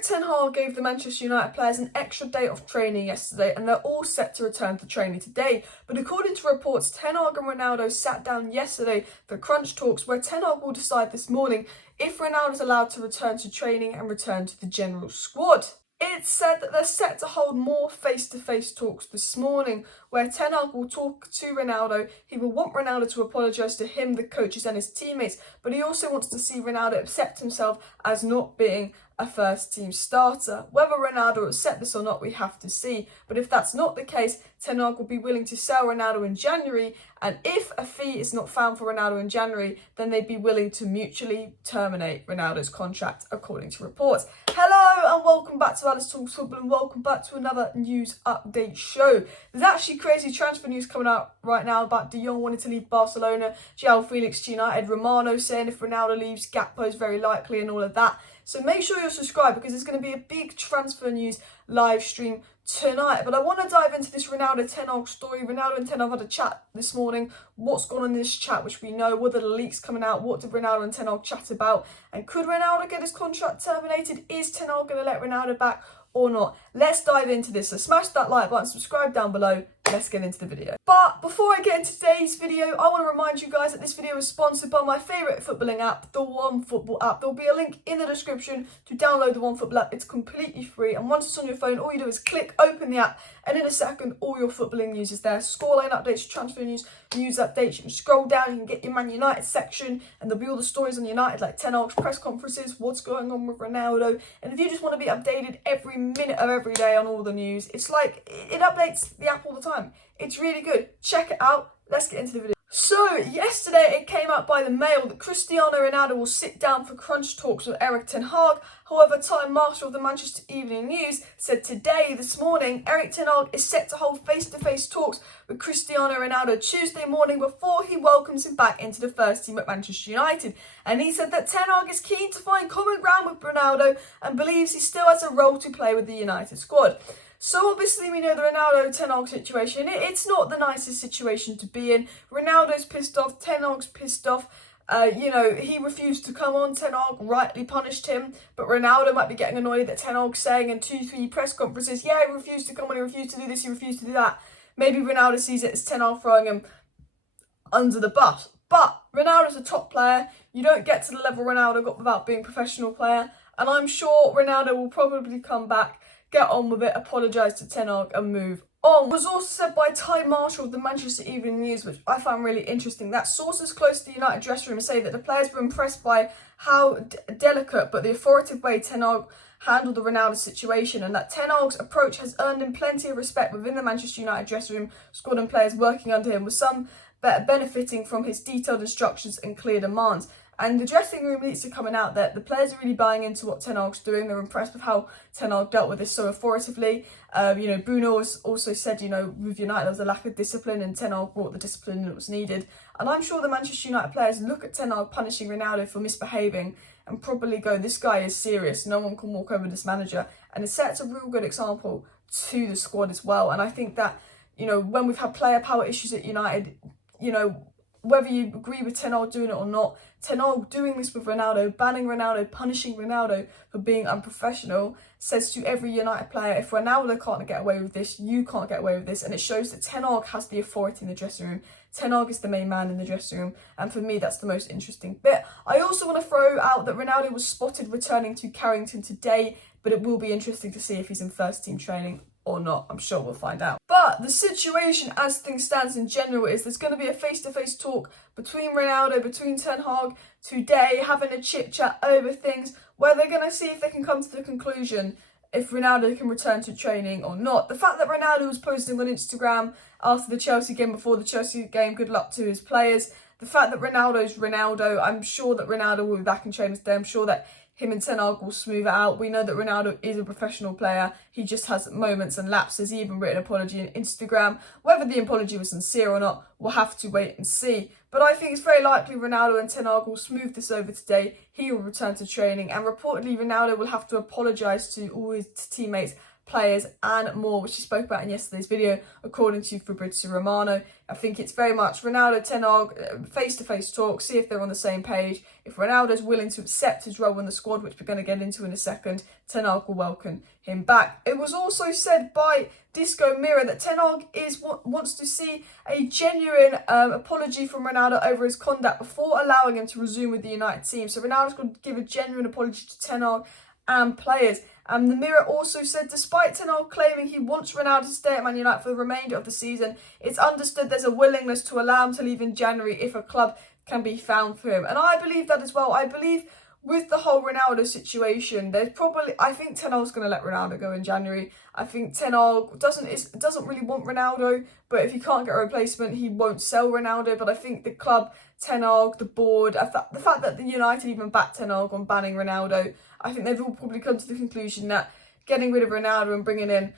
Erik Ten Hag gave the Manchester United players an extra day of training yesterday, and they're all set to return to training today. But according to reports, Ten Hag and Ronaldo sat down yesterday for crunch talks, where Ten Hag will decide this morning if Ronaldo is allowed to return to training and return to the general squad. It's said that they're set to hold more face-to-face talks this morning, where Ten Hag will talk to Ronaldo. He will want Ronaldo to apologise to him, the coaches and his teammates, but he also wants to see Ronaldo accept himself as not being a first-team starter. Whether Ronaldo will accept this or not, we have to see. But if that's not the case, Ten Hag will be willing to sell Ronaldo in January, and if a fee is not found for Ronaldo in January, then they'd be willing to mutually terminate Ronaldo's contract, according to reports. Hello and welcome back to Alice Talks Football, and welcome back to another news update show. There's actually crazy transfer news coming out right now about De Jong wanting to leave Barcelona, João Felix to United, Romano saying if Ronaldo leaves, Gakpo's very likely, and all of that. So make sure you're subscribed, because there's going to be a big transfer news live stream tonight. But I want to dive into this Ronaldo Ten Hag story. Ronaldo and Ten Hag had a chat this morning. What's gone on in this chat, which we know? What are the leaks coming out? What did Ronaldo and Ten Hag chat about? And could Ronaldo get his contract terminated? Is Ten Hag going to let Ronaldo back or not? Let's dive into this. So smash that like button, subscribe down below. Let's get into the video. But before I get into today's video, I want to remind you guys that this video is sponsored by my favourite footballing app, the OneFootball app. There'll be a link in the description to download the OneFootball app. It's completely free, and once it's on your phone, all you do is click open the app, and in a second, all your footballing news is there. Scoreline updates, transfer news, news updates. You can scroll down, you can get your Man United section, and there'll be all the stories on United, like Ten Hag's press conferences, what's going on with Ronaldo. And if you just want to be updated every minute of every day on all the news, it's like, it updates the app all the time. It's really good. Check it out. Let's get into the video. So, yesterday it came out by the Mail that Cristiano Ronaldo will sit down for crunch talks with Erik Ten Hag. However, Time Marshal of the Manchester Evening News said today, this morning, Erik Ten Hag is set to hold face-to-face talks with Cristiano Ronaldo Tuesday morning before he welcomes him back into the first team at Manchester United. And he said that Ten Hag is keen to find common ground with Ronaldo and believes he still has a role to play with the United squad. So obviously we know the Ronaldo Ten Hag situation. It's not the nicest situation to be in. Ronaldo's pissed off, Ten Hag's pissed off. He refused to come on. Ten Hag rightly punished him, but Ronaldo might be getting annoyed that Ten Hag's saying in 2-3 press conferences, yeah, he refused to come on, he refused to do this, he refused to do that. Maybe Ronaldo sees it as Ten Hag throwing him under the bus. But Ronaldo's a top player. You don't get to the level Ronaldo got without being a professional player, and I'm sure Ronaldo will probably come back, get on with it, apologise to Ten Hag and move on. It was also said by Time Marshal of the Manchester Evening News, which I found really interesting, that sources close to the United dressing room say that the players were impressed by how delicate but the authoritative way Ten Hag handled the Ronaldo situation, and that Ten Hag's approach has earned him plenty of respect within the Manchester United dressing room, squad and players working under him, with some benefiting from his detailed instructions and clear demands. And the dressing room leaks are coming out that the players are really buying into what Ten Hag's doing. They're impressed with how Ten Hag dealt with this so authoritatively. Bruno also said, with United there was a lack of discipline, and Ten Hag brought the discipline that was needed. And I'm sure the Manchester United players look at Ten Hag punishing Ronaldo for misbehaving and probably go, this guy is serious. No one can walk over this manager. And it sets a real good example to the squad as well. And I think that, when we've had player power issues at United, whether you agree with Ten Hag doing it or not, Ten Hag doing this with Ronaldo, banning Ronaldo, punishing Ronaldo for being unprofessional, says to every United player, if Ronaldo can't get away with this, you can't get away with this. And it shows that Ten Hag has the authority in the dressing room. Ten Hag is the main man in the dressing room, and for me that's the most interesting bit. I also want to throw out that Ronaldo was spotted returning to Carrington today, but it will be interesting to see if he's in first team training or not. I'm sure we'll find out. But the situation as things stands in general is there's going to be a face-to-face talk between Ronaldo, between Ten Hag today, having a chit-chat over things, where they're going to see if they can come to the conclusion if Ronaldo can return to training or not. The fact that Ronaldo was posting on Instagram after the Chelsea game, before the Chelsea game, good luck to his players. The fact that Ronaldo's Ronaldo, I'm sure that Ronaldo will be back in training today. I'm sure that him and Ten Hag will smooth it out. We know that Ronaldo is a professional player. He just has moments and lapses. He even written an apology on Instagram. Whether the apology was sincere or not, we'll have to wait and see. But I think it's very likely Ronaldo and Ten Hag will smooth this over today. He will return to training, and reportedly Ronaldo will have to apologise to all his teammates, players and more, which he spoke about in yesterday's video, according to Fabrizio Romano. I think it's very much Ronaldo, Ten Hag, face-to-face talk, see if they're on the same page. If Ronaldo's willing to accept his role in the squad, which we're going to get into in a second, Ten Hag will welcome him back. It was also said by Disco Mirror that Ten Hag wants to see a genuine apology from Ronaldo over his conduct before allowing him to resume with the United team. So Ronaldo's going to give a genuine apology to Ten Hag and players. And the Mirror also said, despite Ten Hag claiming he wants Ronaldo to stay at Man United for the remainder of the season, it's understood there's a willingness to allow him to leave in January if a club can be found for him. And I believe that as well. I believe with the whole Ronaldo situation, I think Ten Hag's going to let Ronaldo go in January. I think Ten Hag doesn't really want Ronaldo, but if he can't get a replacement, he won't sell Ronaldo. But I think the club, Ten Hag, the board, the fact that the United even backed Ten Hag on banning Ronaldo, I think they've all probably come to the conclusion that getting rid of Ronaldo and bringing in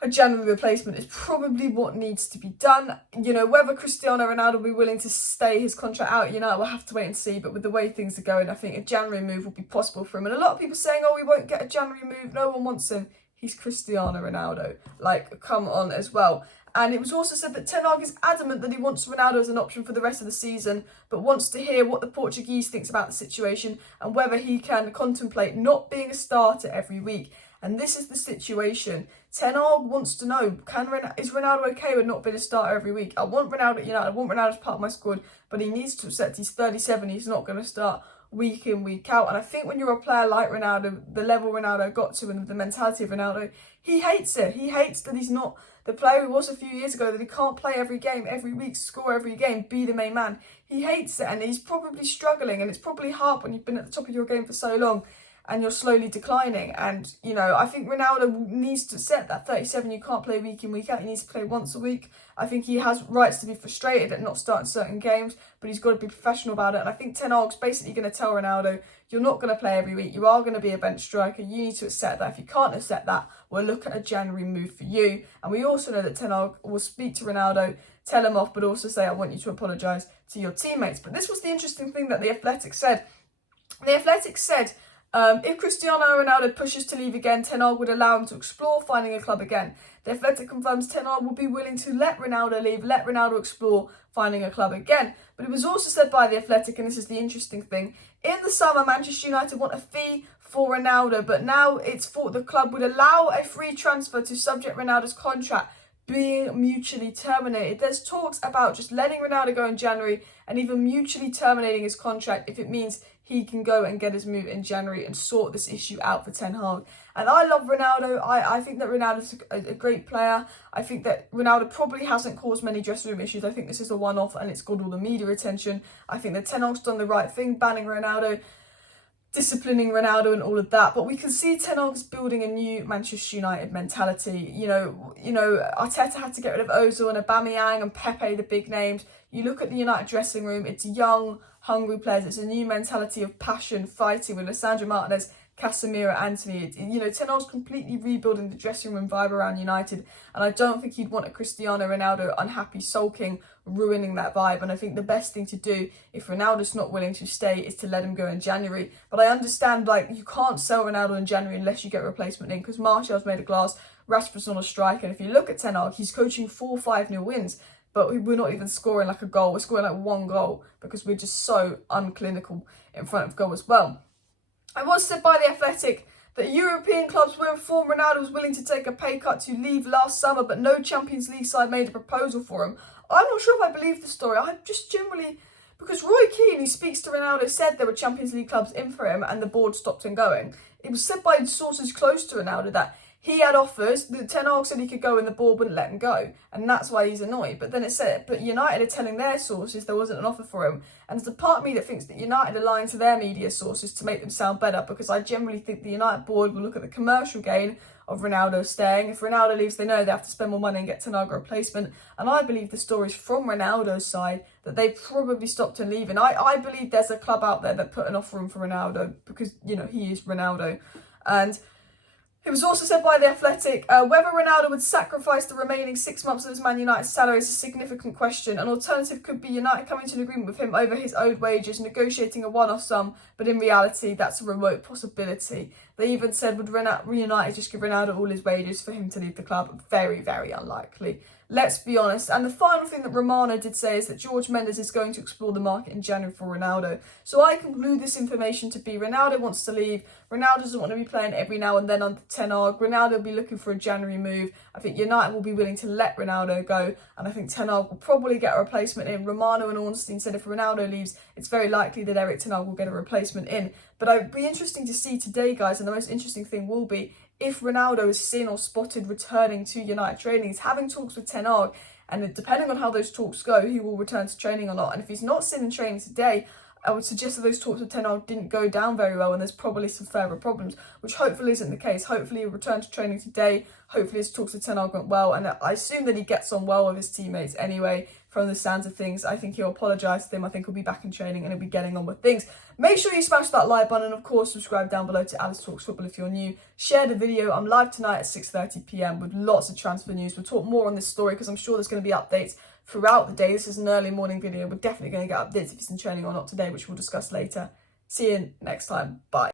a January replacement is probably what needs to be done. You know, whether Cristiano Ronaldo will be willing to stay his contract out, you know, we'll have to wait and see. But with the way things are going, I think a January move will be possible for him. And a lot of people saying, oh, we won't get a January move. No one wants him. He's Cristiano Ronaldo. Like, come on as well. And it was also said that Ten Hag is adamant that he wants Ronaldo as an option for the rest of the season, but wants to hear what the Portuguese thinks about the situation and whether he can contemplate not being a starter every week. And this is the situation. Ten Hag wants to know, is Ronaldo okay with not being a starter every week? I want Ronaldo, I want Ronaldo as part of my squad, but he needs to accept he's 37, he's not going to start week in, week out. And I think when you're a player like Ronaldo, the level Ronaldo got to and the mentality of Ronaldo, he hates it. He hates that he's not the player he was a few years ago, that he can't play every game, every week, score every game, be the main man. He hates it, and he's probably struggling, and it's probably hard when you've been at the top of your game for so long and you're slowly declining. And, you know, I think Ronaldo needs to set that 37. You can't play week in, week out. He needs to play once a week. I think he has rights to be frustrated at not starting certain games, but he's got to be professional about it. And I think Ten Hag's basically going to tell Ronaldo, you're not going to play every week. You are going to be a bench striker. You need to accept that. If you can't accept that, we'll look at a January move for you. And we also know that Ten Hag will speak to Ronaldo, tell him off, but also say, I want you to apologise to your teammates. But this was the interesting thing that The Athletic said. The Athletic said, if Cristiano Ronaldo pushes to leave again, Ten Hag would allow him to explore finding a club again. The Athletic confirms Ten Hag will be willing to let Ronaldo leave, let Ronaldo explore finding a club again. But it was also said by The Athletic, and this is the interesting thing, in the summer, Manchester United want a fee for Ronaldo, but now it's thought the club would allow a free transfer to subject Ronaldo's contract being mutually terminated. There's talks about just letting Ronaldo go in January and even mutually terminating his contract if it means he can go and get his move in January and sort this issue out for Ten Hag. And I love Ronaldo. I think that Ronaldo's a great player. I think that Ronaldo probably hasn't caused many dressing room issues. I think this is a one-off and it's got all the media attention. I think that Ten Hag's done the right thing, banning Ronaldo, disciplining Ronaldo and all of that. But we can see Ten Hag's building a new Manchester United mentality. You know, Arteta had to get rid of Ozil and Aubameyang and Pepe, the big names. You look at the United dressing room, it's young, hungry players. It's a new mentality of passion, fighting with Lisandro Martinez, Casemiro, Anthony. Ten Hag's completely rebuilding the dressing room vibe around United. And I don't think he'd want a Cristiano Ronaldo unhappy, sulking, ruining that vibe. And I think the best thing to do if Ronaldo's not willing to stay is to let him go in January. But I understand, you can't sell Ronaldo in January unless you get a replacement in, because Martial's made of glass, Rashford's on a strike. And if you look at Ten Hag, he's coaching 4 5-0 wins. But we're not even scoring a goal. We're scoring 1 goal because we're just so unclinical in front of goal as well. It was said by The Athletic that European clubs were informed Ronaldo was willing to take a pay cut to leave last summer, but no Champions League side made a proposal for him. I'm not sure if I believe the story. I just generally, because Roy Keane, who speaks to Ronaldo, said there were Champions League clubs in for him and the board stopped him going. It was said by sources close to Ronaldo that he had offers. The Ten Hag said he could go and the board wouldn't let him go. And that's why he's annoyed. But then it said, but United are telling their sources there wasn't an offer for him. And there's a part of me that thinks that United are lying to their media sources to make them sound better, because I generally think the United board will look at the commercial gain of Ronaldo staying. If Ronaldo leaves, they know they have to spend more money and get Ten Hag a replacement. And I believe the stories from Ronaldo's side that they probably stopped him leaving. I believe there's a club out there that put an offer in for Ronaldo because, he is Ronaldo. And it was also said by The Athletic, whether Ronaldo would sacrifice the remaining 6 months of his Man United salary is a significant question. An alternative could be United coming to an agreement with him over his owed wages, negotiating a one-off sum, but in reality, that's a remote possibility. They even said, would United just give Ronaldo all his wages for him to leave the club? Very, very unlikely. Let's be honest. And the final thing that Romano did say is that Jorge Mendes is going to explore the market in January for Ronaldo. So I conclude this information to be Ronaldo wants to leave. Ronaldo doesn't want to be playing every now and then under Ten Hag. Ronaldo will be looking for a January move. I think United will be willing to let Ronaldo go. And I think Ten Hag will probably get a replacement in. Romano and Ornstein said if Ronaldo leaves, it's very likely that Erik Ten Hag will get a replacement in. But it would be interesting to see today, guys, and the most interesting thing will be if Ronaldo is seen or spotted returning to United training. He's having talks with Ten Hag, and depending on how those talks go, he will return to training or not. And if he's not seen in training today, I would suggest that those talks with Ten Hag didn't go down very well, and there's probably some further problems, which hopefully isn't the case. Hopefully he'll return to training today. Hopefully his talks with Ten Hag went well, and I assume that he gets on well with his teammates anyway. From the sounds of things, I think he'll apologise to them. I think he'll be back in training and he'll be getting on with things. Make sure you smash that like button, and of course subscribe down below to Alice Talks Football if you're new. Share the video. I'm live tonight at 6:30 p.m. with lots of transfer news. We'll talk more on this story because I'm sure there's going to be updates throughout the day. This is an early morning video. We're definitely going to get updates if he's in training or not today, which we'll discuss later. See you next time. Bye.